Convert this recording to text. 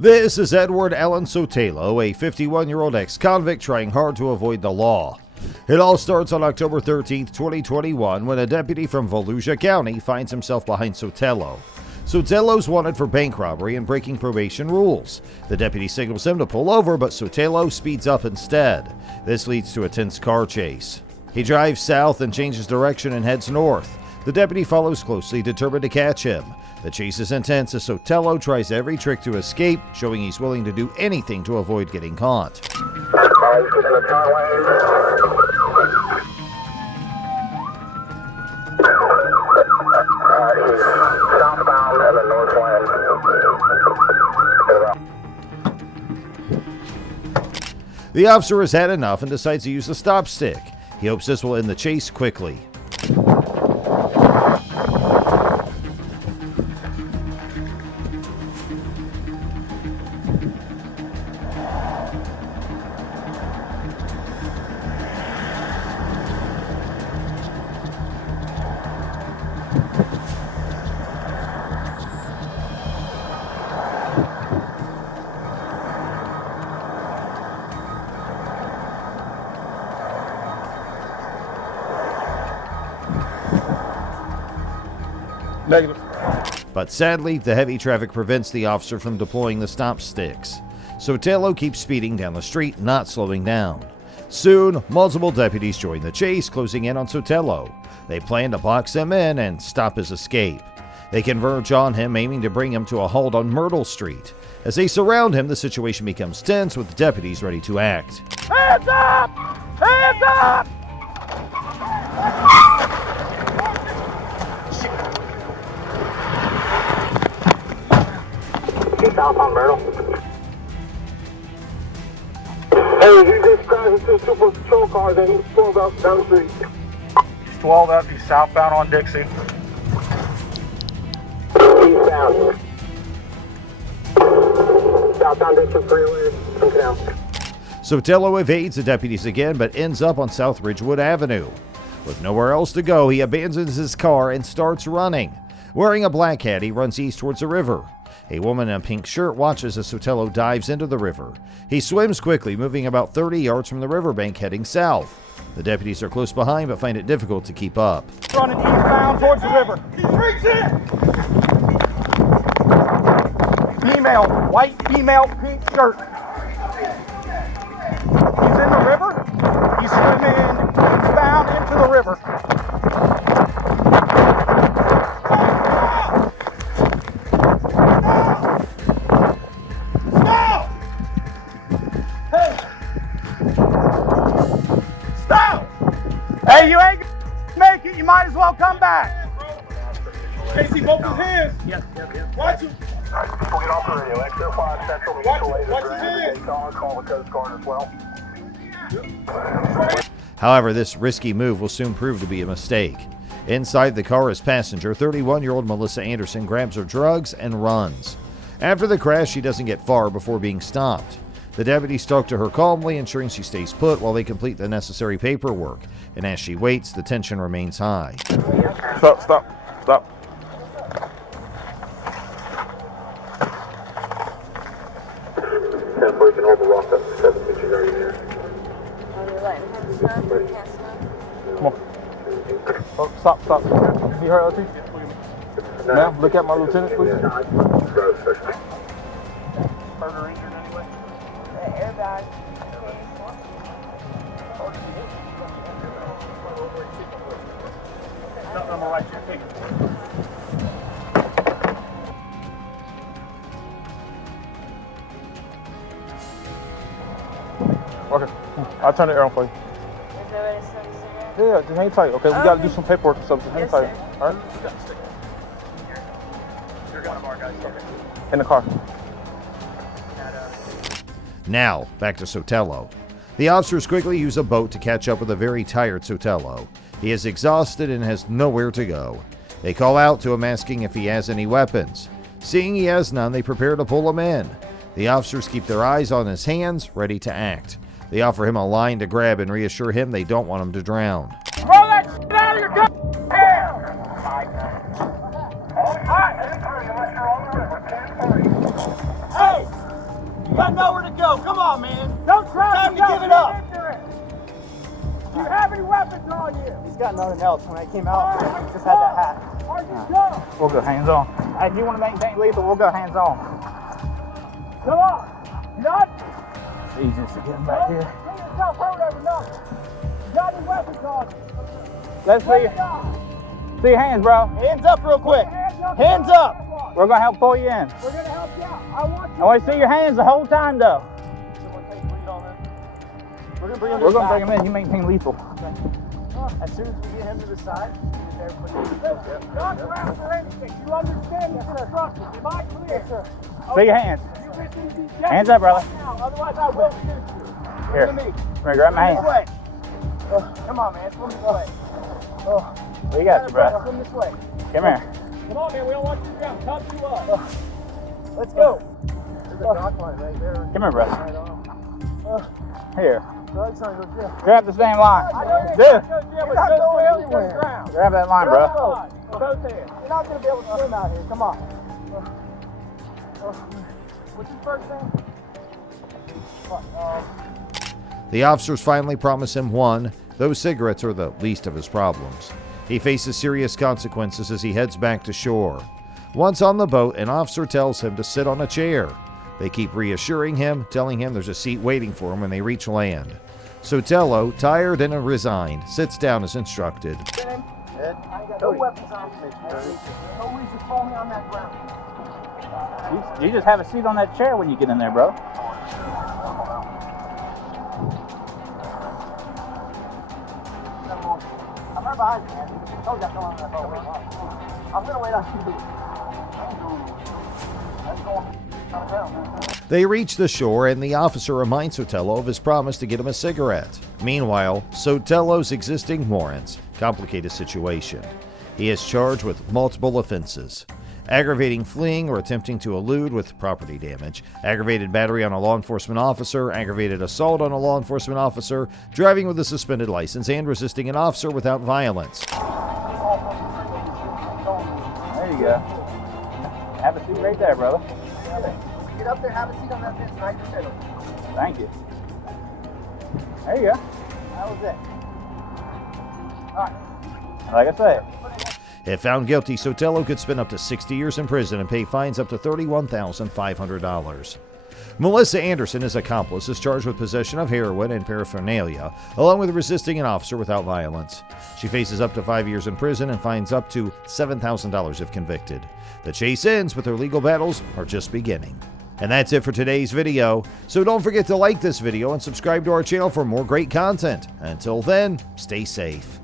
This is Edward Allen Sotelo, a 51-year-old ex-convict trying hard to avoid the law. It all starts on October 13, 2021, when a deputy from Volusia County finds himself behind Sotelo. Sotelo's wanted for bank robbery and breaking probation rules. The deputy signals him to pull over, but Sotelo speeds up instead. This leads to a tense car chase. He drives south and changes direction and heads north. The deputy follows closely, determined to catch him. The chase is intense as Sotelo tries every trick to escape, showing he's willing to do anything to avoid getting caught. The officer has had enough and decides to use the stop stick. He hopes this will end the chase quickly. Negative. But sadly, the heavy traffic prevents the officer from deploying the stop sticks. Sotelo keeps speeding down the street, not slowing down. Soon, multiple deputies join the chase, closing in on Sotelo. They plan to box him in and stop his escape. They converge on him, aiming to bring him to a halt on Myrtle Street. As they surround him, the situation becomes tense, with the deputies ready to act. Hands up! Hands up! South on Myrtle. Hey, he just crashed into two patrol cars and he's 12 out down the street. He's 12 up, he's southbound on Dixie. Eastbound. Southbound District Freeway, Canal. Sotelo evades the deputies again, but ends up on South Ridgewood Avenue. With nowhere else to go, he abandons his car and starts running. Wearing a black hat, he runs east towards the river. A woman in a pink shirt watches as Sotelo dives into the river. He swims quickly, moving about 30 yards from the riverbank, heading south. The deputies are close behind, but find it difficult to keep up. Running eastbound towards the river. He's reaching! Female, white female, pink shirt. He's in the river. He's swimming eastbound into the river. Hey, you ain't gonna make it. You might as well come back. Casey, both his hands. Yes. Watch him. All right, people get off the radio. X05 Central. Watch his hands. Call the Coast Guard as well. However, this risky move will soon prove to be a mistake. Inside the car is passenger 31-year-old Melissa Anderson grabs her drugs and runs. After the crash, she doesn't get far before being stopped. The deputies talk to her calmly, ensuring she stays put while they complete the necessary paperwork. And as she waits, the tension remains high. Stop. We can hold the rock up to 7 feet right here. Are we letting him swim? He can't swim. Come on. Oh, stop. You heard LT? Ma'am, look at my lieutenant, please. Murder injured anyway? The airbag. Nothing on the right side. Take it. Okay, I'll turn the air on for you. Is there a way to send a cigarette? Yeah, just hang tight, okay? We gotta do some paperwork and stuff, just hang Yes, tight. sir. All right? You're one of our guys. Okay. In the car. Now, back to Sotelo. The officers quickly use a boat to catch up with a very tired Sotelo. He is exhausted and has nowhere to go. They call out to him asking if he has any weapons. Seeing he has none, they prepare to pull him in. The officers keep their eyes on his hands, ready to act. They offer him a line to grab and reassure him they don't want him to drown. Roll that shit out of your gun! Hey! You got nowhere to go. Come on, man. Don't try Time to give it up. Do you have any weapons on you? He's got nothing else. When I came out, he just had that hat. Where'd you go? We'll go hands on. Hey, if you want to maintain lethal, we'll go hands on. Come on. You done? It's easiest to get him back here. Get yourself hurt over nothing. You got any weapons on you? Let's see your hands, bro. Hands up real quick. Hands up. We're going to help pull you in. We're going to help you out. I I want to see your hands the whole time, though. We're going to bring him in. You maintain lethal. as soon as we get him to the side, he's there for you. Not around for anything. You understand this instruction. Am I clear? Sir. See your hands. You listen to these Hands up, brother. now, otherwise I will shoot you. Here. Come to me. Grab my hand. This way. Come on, man. Swim this way. We got you, bro. Swim this way. Come here. Come on, man. We don't want you to drown. Top you up. Let's go. There's a dock line right there. Come here, bro. Here. Doug's trying to go jail. Grab this damn line. Dude. You're not going anywhere. Grab that line, bro. Both hands. You're not going to be able to swim out here. Come on. What's your first name? The officers finally promise him one. Those cigarettes are the least of his problems. He faces serious consequences as he heads back to shore. Once on the boat, an officer tells him to sit on a chair. They keep reassuring him, telling him there's a seat waiting for him when they reach land. Sotelo, tired and resigned, sits down as instructed. I got no weapons on me. No reason to throw me on that ground. You just have a seat on that chair when you get in there, bro. I'm right behind you, man. I told you I'm going on that boat. I'm going to wait on you. They reach the shore and the officer reminds Sotelo of his promise to get him a cigarette. Meanwhile, Sotelo's existing warrants complicate his situation. He is charged with multiple offenses: aggravating fleeing or attempting to elude with property damage, aggravated battery on a law enforcement officer, aggravated assault on a law enforcement officer, driving with a suspended license, and resisting an officer without violence. There you go. Have a seat right there, brother. Get up there, have a seat on that fence right in the middle. Thank you. There you go. That was it. All right. Like I said. If found guilty, Sotelo could spend up to 60 years in prison and pay fines up to $31,500. Melissa Anderson, his accomplice, is charged with possession of heroin and paraphernalia, along with resisting an officer without violence. She faces up to 5 years in prison and fines up to $7,000 if convicted. The chase ends, but their legal battles are just beginning. And that's it for today's video. So don't forget to like this video and subscribe to our channel for more great content. Until then, stay safe.